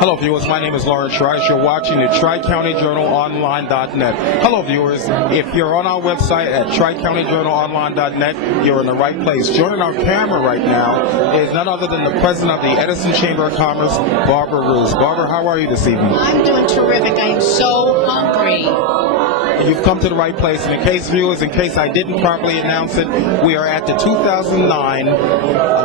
Hello viewers, my name is Lawrence Rice. You're watching the TriCountyJournalOnline.net. Hello viewers, if you're on our website at TriCountyJournalOnline.net, you're in the right place. Joining our camera right now is none other than the president of the Edison Chamber of Commerce, Barbara Roos. Barbara, how are you this evening? I'm doing terrific. I am so hungry. You've come to the right place. And in case viewers, in case I didn't properly announce it, we are at the 2009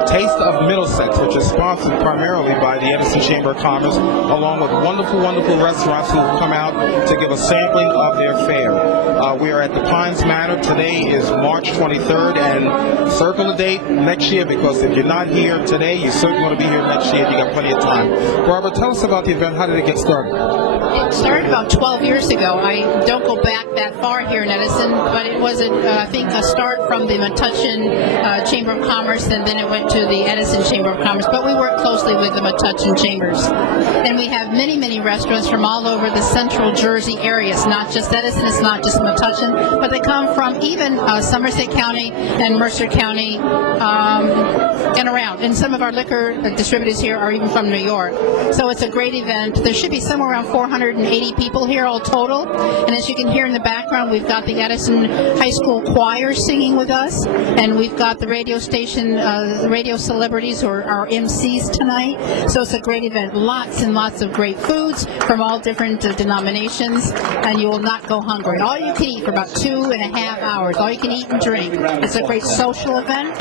Taste of Middlesex, which is sponsored primarily by the Edison Chamber of Commerce, along with wonderful, wonderful restaurants who have come out to give a sampling of their fare. We are at the Pines Manor. Today is March 23rd, and circle the date next year, because if you're not here today, you're certainly going to be here next year. You got plenty of time. Barbara, tell us about the event. How did it get started? It started about 12 years ago. I don't go back that far here in Edison, but it was, I think, a start from the Metuchen Chamber of Commerce, and then it went to the Edison Chamber of Commerce. But we work closely with the Metuchen Chambers. And we have many, many restaurants from all over the central Jersey area. It's not just Edison, it's not just Metuchen, but they come from even Somerset County and Mercer County and around. And some of our liquor distributors here are even from New York. So it's a great event. There should be somewhere around 480 people here all total. And as you can hear in the background, we've got the Edison High School Choir singing with us, and we've got the radio station, radio celebrities who are our MCs tonight. So it's a great event. Lots and lots of great foods from all different denominations, and you will not go hungry. All you can eat for about 2.5 hours. All you can eat and drink. It's a great social event.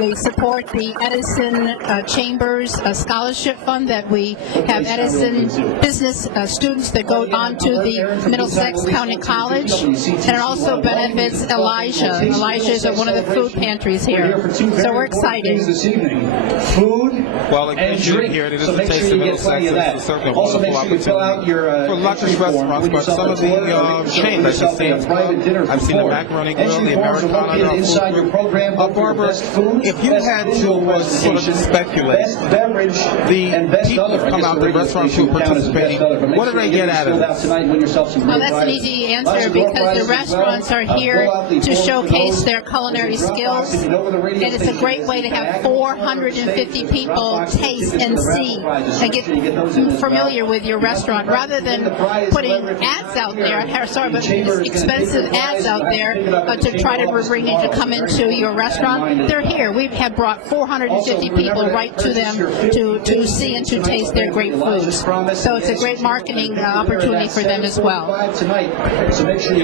We support the Edison Chambers Scholarship Fund that we have Edison business students that go on to the Middlesex County College, and it also benefits Elijah. Elijah is at one of the food pantries here, so we're excited. Food well, again, here it is the Taste of Middlesex. It's certainly a wonderful opportunity for luxury restaurants, but some of the chains, I should say, as well. I've seen the Macaroni Grill, the Americana, Barbara, if you had to sort of speculate, the people who've come out, the restaurants who are participating, what do they get out of this? Well, that's an easy answer, because the restaurants are here to showcase their culinary skills, and it's a great way to have 450 people taste and see and get familiar with your restaurant, rather than putting ads out there, expensive ads out there to try to bring you to come into your restaurant. They're here. We have brought 450 people right to them to see and to taste their great foods. So it's a great marketing opportunity for them as well. You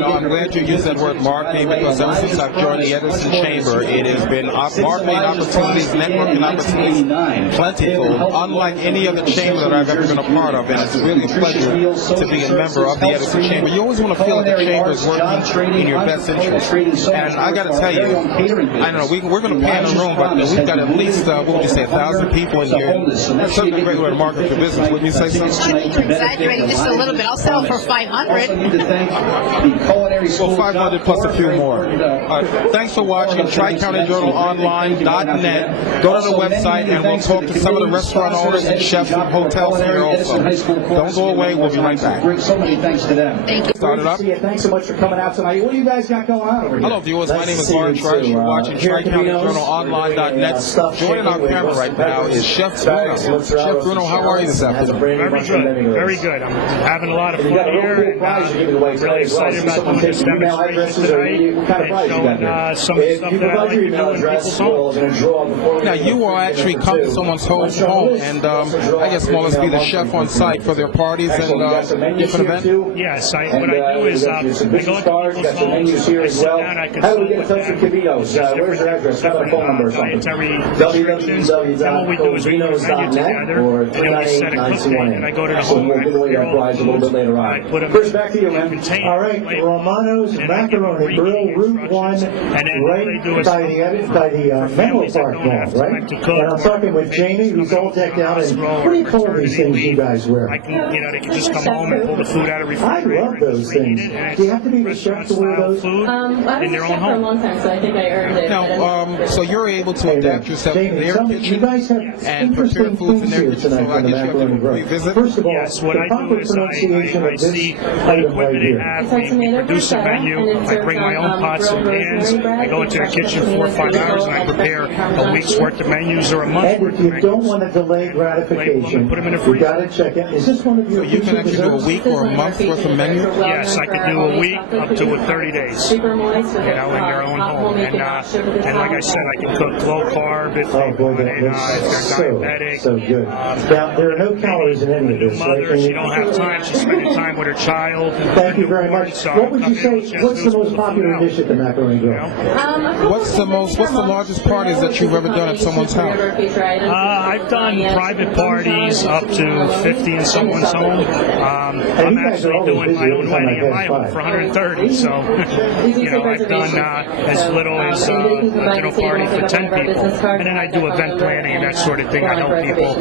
know, I'm glad you used that word marketing, because ever since I've joined the Edison Chamber, it has been marketing opportunities, networking opportunities, plentiful, unlike any other chamber that I've ever been a part of, and it's really a pleasure to be a member of the Edison Chamber. You always want to feel like the chamber is working in your best interest. And I got to tell you, I don't know, we're going to pan the room, but we've got at least, what would you say, 1,000 people in here. That's certainly a great way to market your business, wouldn't you say so? You're exaggerating just a little bit. I'll sell for 500. Well, 500 plus a few more. Thanks for watching TriCountyJournalOnline.net. Go to the website and we'll talk to some of the restaurant owners and chefs and hotels here also. Don't go away. We'll be right back. So many thanks to them. Thank you. Start it up. Thanks so much for coming out tonight. What do you guys got going on over here? Hello, viewers. My name is Lawrence Rice. You're watching TriCountyJournalOnline.net. Joining our camera right now is Chef Bruno. Chef Bruno, how are you this afternoon? Very good. Very good. I'm having a lot of fun here. Really excited about doing this demonstration tonight and showing some of the stuff that I like to do in people's homes. Now, you will actually come to someone's home, and I guess more or less be the chef on site for their parties and different events? Yes, what I do is I go into people's homes, I sit down, I consult with them, discuss different dietary restrictions, and what we do is we put a menu together, and then we set a cook date, and I go to the home, I prepare all the foods, I put them in a container, all right, Romano's Macaroni Grill, Route 1, right by the Menlo Park Mall, right? And I'm talking with Jamie, who's all decked out, and what do you call these things you guys wear? they can just come home and pull the food out of the refrigerator. I love those things. Do you have to be the chef to wear those? Food in their own for a home. long time, so I think I earned it. Now, so you're able to adapt yourself to their kitchen and prepare foods in their kitchen, so I guess you have to revisit? First of all, Yes, what the I do proper is pronunciation I of this see what item right equipment they here. have we produce a menu. I bring my own pots and pans. I go into the kitchen 4 or 5 hours and I prepare a week's worth of menus or a month's And worth if of you menus. don't want to delay gratification, Put 'em in the you freezer. got to check it. Is this one of your You can featured actually do a desserts? week or a month worth of menu. Yes, I could do a week up to 30 days. In your own home. And like I said, I can cook low carb if Oh boy, they're that's diabetic. so good. Now, there are no calories in any of this, right? Mother, she don't have time. She's spending time with her child. Thank you very much. So What would you I come in, say, she has what's to the most do popular food dish at the Macaroni Grill? What's the largest parties that you've ever done at someone's house? I've done private parties up to 50 in someone's home. I'm you guys are actually always doing busy my own every time wedding I in my pass home by. for 130. So, I've done as little as a dinner party for 10 people. And then I do event planning and that sort of thing. I help people,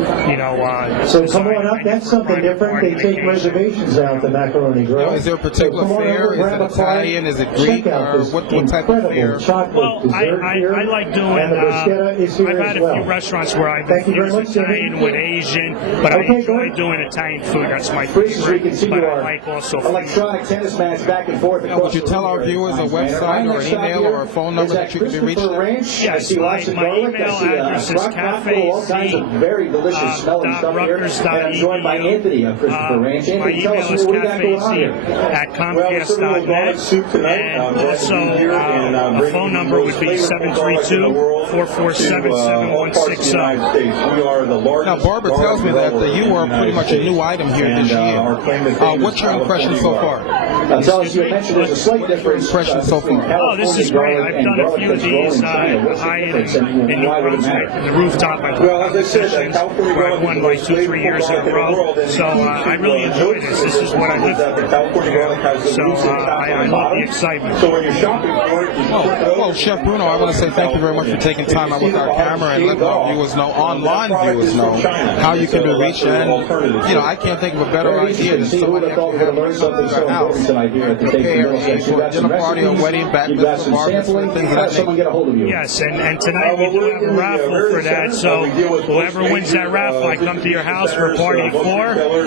So come on up, that's something different. They take reservations now at the Macaroni Grill. Now, is there a particular So come on fare? over, Is grab it a plate, Italian? Is it Greek? check out Or this what type of incredible fare? chocolate Well, dessert here. I like doing. And the bruschetta is here I've as had a well. few restaurants where I've Thank you very used much, Italian Jimmy. with Asian, but Okay, I enjoy Gordon. doing Italian food. That's my Bruce, as we favorite. continue But I our like also electronic tennis match back and forth. Now, would you tell our viewers a website or an email or a phone number that you can be reached at? Ranch. I Yes, see lots of my garlic. email I see address is crock pot full of all kinds of very delicious smelling stuff here. And I'm joined by Anthony of Christopher Ranch. My Anthony, tell email us is what we got going on here. at Well, we're serving a garlic Comcast.net. soup tonight. And Glad to also, be here and a bring phone you number the would be most flavorful garlic in the world to, all parts of the 737-7160. United States. We are the largest. Now, Barbara tells me that you are pretty much a new item here this year. What's your impression so far? Tell us, you mentioned there's a slight difference. Impression so far. Oh, this is great. I've done a few of these high-end in New Brunswick, in the rooftop. Well, as I said, California where I garlic won is like the 2-3 most years in a flavorful garlic row. in the world. So I really enjoy this. This is what I live The for. California garlic has the So roots and tops I on the love bottom. the excitement. So when you're shopping for it, you flip it over. Well, Chef Bruno, I want to say thank you very much for taking time out with our camera and letting our viewers know, online viewers know, how you can be reached. And, I can't think of a better idea than somebody actually having their house. Prepare for a dinner party or wedding, bachelor parties, things of that Someone nature. get a hold of you. Yes, and tonight we do have a raffle for that. So whoever wins that raffle, I come to your house for a party of 4,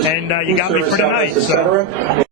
and you got me for the night. So.